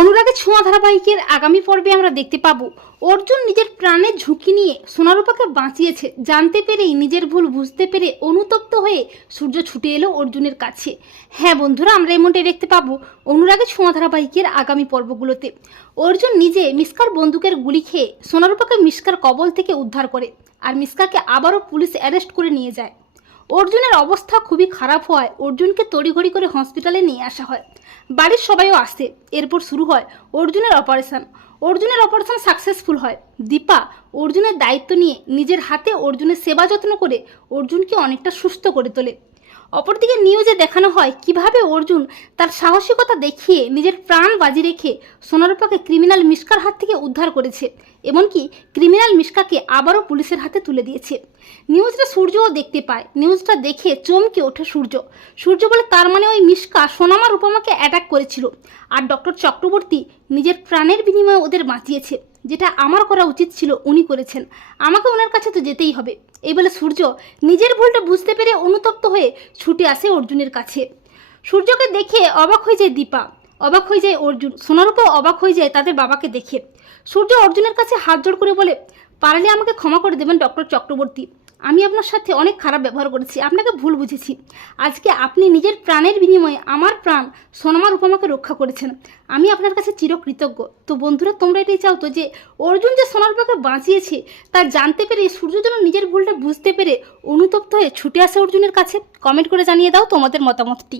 অনুরাগের ছোঁয়া ধারাবাহিকের আগামী পর্বে আমরা দেখতে পাবো। অর্জুন নিজের প্রাণের ঝুঁকি নিয়ে সোনারূপাকে বাঁচিয়েছে। জানতে পেরেই নিজের ভুল বুঝতে পেরে অনুতপ্ত হয়ে সূর্য ছুটে এলো অর্জুনের কাছে। হ্যাঁ বন্ধুরা, আমরা এমনটাই দেখতে পাবো অনুরাগের ছোঁয়া ধারাবাহিকের আগামী পর্বগুলোতে। অর্জুন নিজে মিসকার বন্দুকের গুলি খেয়ে সোনারূপাকে মিসকার কবল থেকে উদ্ধার করে। আর মিসকাকে আবারও পুলিশ অ্যারেস্ট করে নিয়ে যায়। অর্জুনের অবস্থা খুবই খারাপ হওয়ায় অর্জুনকে তড়িঘড়ি করে হসপিটালে নিয়ে আসা হয়। বাড়ির সবাইও আসে। এরপর শুরু হয় অর্জুনের অপারেশন। অর্জুনের অপারেশন সাকসেসফুল হয়। দীপা অর্জুনের দায়িত্ব নিয়ে নিজের হাতে অর্জুনের সেবা যত্ন করে অর্জুনকে অনেকটা সুস্থ করে তোলে। অপরদিকে নিউজে দেখানো হয় কীভাবে অর্জুন তার সাহসিকতা দেখিয়ে নিজের প্রাণ বাজি রেখে সোনারূপাকে ক্রিমিনাল মিসকার হাত থেকে উদ্ধার করেছে, এমনকি ক্রিমিনাল মিসকাকে আবারও পুলিশের হাতে তুলে দিয়েছে। নিউজটা সূর্যও দেখতে পায় নিউজটা দেখে চমকে ওঠে সূর্য। সূর্য বলে তার মানে ওই মিসকা সোনামা রূপমাকে অ্যাটাক করেছিল, আর ডক্টর চক্রবর্তী নিজের প্রাণের বিনিময়ে ওদের বাঁচিয়েছে। যেটা আমার করা উচিত ছিল উনি করেছেন। আমাকে ওনার কাছে তো যেতেই হবে। এই বলে সূর্য নিজের ভুলটা বুঝতে পেরে অনুতপ্ত হয়ে ছুটে আসে অর্জুনের কাছে। সূর্যকে দেখে অবাক হয়ে যায় দীপা, অবাক হয়ে যায় অর্জুন, সোনারূপও অবাক হয়ে যায় তাদের বাবাকে দেখে। সূর্য অর্জুনের কাছে হাত জোড় করে বলে, পারলে আমাকে ক্ষমা করে দেবেন ডক্টর চক্রবর্তী। আমি আপনার সাথে অনেক খারাপ ব্যবহার করেছি, আপনাকে ভুল বুঝেছি। আজকে আপনি নিজের প্রাণের বিনিময়ে আমার প্রাণ সোনামার উপমাকে রক্ষা করেছেন। আমি আপনার কাছে চিরকৃতজ্ঞ। তো বন্ধুরা, তোমরা এটাই চাও তো যে, অর্জুন যে সোনারূপাকে বাঁচিয়েছে, তা জানতে পেরে সূর্য যেন নিজের ভুলটা বুঝতে পেরে অনুতপ্ত হয়ে ছুটে আসে অর্জুনের কাছে? কমেন্ট করে জানিয়ে দাও তোমাদের মতামতটি।